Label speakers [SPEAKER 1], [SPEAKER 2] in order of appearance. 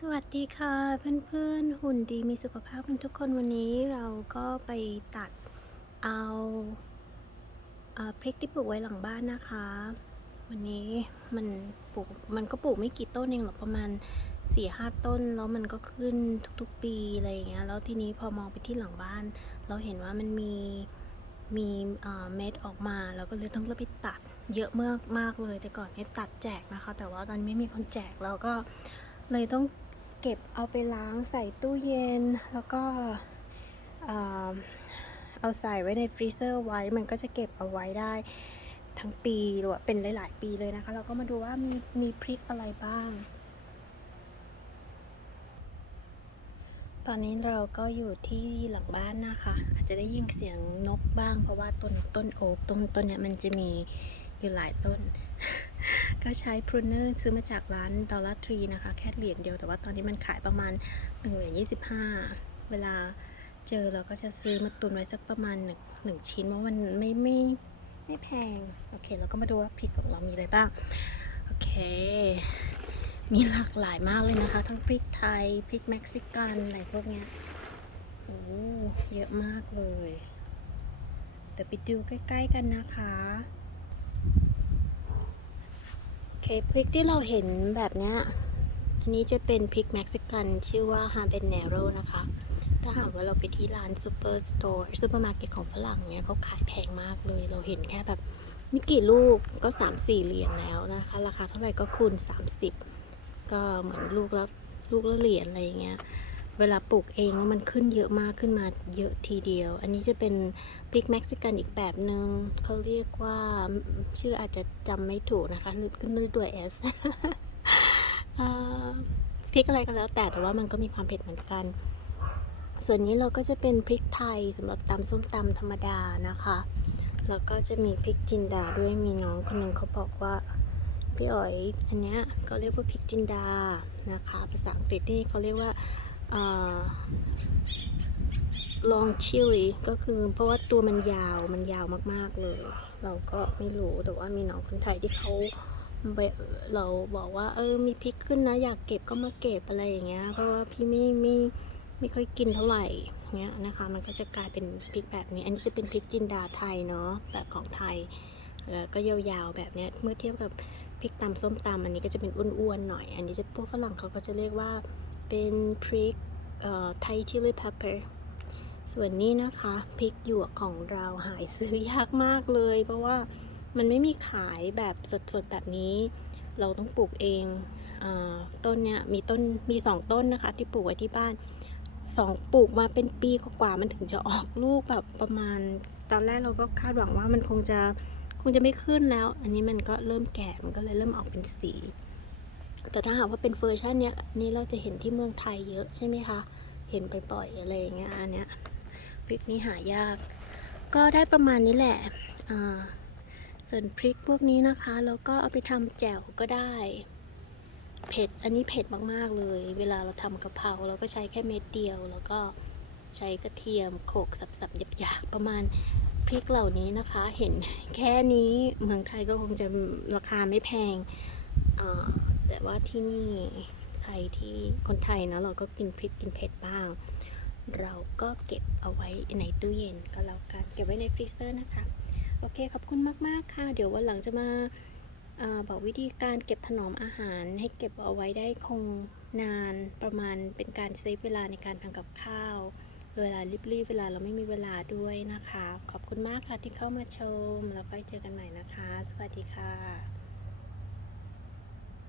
[SPEAKER 1] สวัสดีค่ะเพื่อนๆ หุ่นดีมีสุขภาพกันทุกคนวันนี้เราก็ไปตัดเอาอาพริกที่ปลูกไว้หลังบ้านนะคะ วันนี้มันปลูกมันก็ปลูกไม่กี่ต้นเองหรอกประมาณ4ี่ห้าต้นแล้วมันก็ขึ้นทุกๆปีอะไรอย่างเงี้ยแล้วทีนี้พอมองไปที่หลังบ้าน เราเห็นว่ามันมีมีเม็ดออกมาเราก็เลยต้องไปตัดเยอะมากมากเลยแต่ก่อนเนี่ยตัดแจกนะคะ แต่ว่าตอนนี้ไม่มีคนแจกเราก็เลยต้อง เก็บเอาไปล้างใส่ตู้เย็น แล้วก็เอาใส่ไว้ในฟรีเซอร์ไว้ มันก็จะเก็บเอาไว้ได้ทั้งปีหรือว่าเป็นหลาย ๆ ปีเลยนะคะ เราก็มาดูว่ามีมีพริกอะไรบ้าง ตอนนี้เราก็อยู่ที่หลังบ้านนะคะ อาจจะได้ยินเสียงนกบ้างเพราะว่าต้นต้นโอ๊กต้นต้นเนี้ยมันจะมี อยู่หลายต้น ก็ใช้พรูเนอร์ซื้อมาจากร้านดอลลาร์ทรีนะคะ แค่เหรียญเดียวแต่ว่าตอนนี้มันขายประมาณ1เหรียญ25 เวลาเจอเราก็จะซื้อมาตุนไว้สักประมาณหนึ่งชิ้นเพราะมันไม่ไม่ไม่แพง โอเค เราก็มาดูว่าพริกของเรามีอะไรบ้าง โอเค มีหลากหลายมากเลยนะคะ ทั้งพริกไทยพริกเม็กซิกันอะไรพวกเนี้ยโอ้เยอะมากเลย เดี๋ยวไปดูใกล้ ๆ กันนะคะ เคพริกที่เราเห็นแบบเนี้ยอันนี้จะเป็นพริกเม็กซิกัน ชื่อว่าฮาเบนเนโรนะคะ ถ้าหากว่าเราไปที่ร้านซูเปอร์สโตร์ซูเปอร์มาร์เก็ตของฝรั่งเนี้ยเขาขายแพงมากเลย เราเห็นแค่แบบไม่กี่ลูกก็ 3-4เหรียญแล้วนะคะ ราคาเท่าไหร่ก็คูณ 30 ก็เหมือนลูกแล้วลูกละเหรียญอะไรอย่างเงี้ย เวลาปลูกเองมันขึ้นเยอะมากขึ้นมาเยอะทีเดียว อันนี้จะเป็นพริกเม็กซิกันอีกแบบหนึง่งเขาเรียกว่าชื่ออาจจะจำไม่ถูกนะคะขึ้นด้วยตัว S อ่าพริกอะไรก็แล้วแต่แต่ว่ามันก็มีความเผ็ดเหมือนกัน ส่วนนี้เราก็จะเป็นพริกไทยสำหรับตำส้มตำธรรมดานะคะ แล้วก็จะมีพริกจินดาด้วยมีน้องคนหนึ่งเขาบอกว่าพี่อ๋อยอันเนี้ยเขาเรียกว่าพริกจินดานะคะ ภาษาอังกฤษนี่เขาเรียกว่า ลองชิล y ก็คือเพราะว่าตัวมันยาวมันยาวมากๆเลย เราก็ไม่รู้แต่ว่ามีน้องคนไทยที่เขาเราบอกว่า เออมีพริกขึ้นนะ อยากเก็บก็มาเก็บอะไรอย่างเงี้ยเพราะว่าพี่ไม่ไม่ไม่ค่อยกินเท่าไหร่เงี้ยนะคะ มันก็จะกลายเป็นพริกแบบนี้ อันนี้จะเป็นพริกจินดาไทยเนาะแบบของไทย ก็ยาวๆแบบนี้เมื่อเทียบกับพริกตำส้มตำอันนี้ก็จะเป็นอ้วนๆหน่อย อันนี้จะพวกฝรั่งเขาก็จะเรียกว่าเป็นพริกไทยชิลลี่เพปเปอร์ส่วนนี้นะคะพริกหยวกของเราหายซื้อยากมากเลย เพราะว่ามันไม่มีขายแบบสดๆแบบนี้ เราต้องปลูกเองอต้นเนี้ยมีต้นมีสองต้นนะคะ ที่ปลูกไว้ที่บ้านสองปลูกมาเป็นปีกว่ามันถึงจะออกลูกแบบประมาณ ตอนแรกเราก็คาดหวังว่ามันคงจะ คงจะไม่ขึ้นแล้ว อันนี้มันก็เริ่มแก่มันก็เลยเริ่มออกเป็นสี แต่ถ้าหากว่าเป็นเวอร์ชันเนี้ยนี่เราจะเห็นที่เมืองไทยเยอะใช่ไหมคะ เห็นบ่อยๆอะไรอย่างเงี้ยอันเนี้ยพริกนี้หายาก ก็ได้ประมาณนี้แหละอ่าส่วนพริกพวกนี้นะคะแล้วก็เอาไปทำแจ่วก็ได้เผ็ดอันนี้เผ็ดมากๆเลย เวลาเราทำกะเพราเราก็ใช้แค่เม็ดเดียว แล้วก็ใช้กระเทียมโขกสับๆหยาบๆประมาณ ริกเหล่านี้นะคะ เห็นแค่นี้เมืองไทยก็คงจะราคาไม่แพง แต่ว่าที่นี่ใครที่คนไทยนะเราก็กินพริกกินเผ็ดบ้าง เราก็เก็บเอาไว้ในตู้เย็นก็แล้วกันเก็บไว้ในฟรีเซอร์นะคะ โอเคขอบคุณมากๆค่ะ เดี๋ยววันหลังจะมาอาบอกวิธีการเก็บถนอมอาหารให้เก็บเอาไว้ได้คงนานประมาณเป็นการเซฟเวลาในการทำกับข้าว เวลารีบๆเวลาเราไม่มีเวลาด้วยนะคะ ขอบคุณมากค่ะที่เข้ามาชม แล้วก็เจอกันใหม่นะคะ สวัสดีค่ะ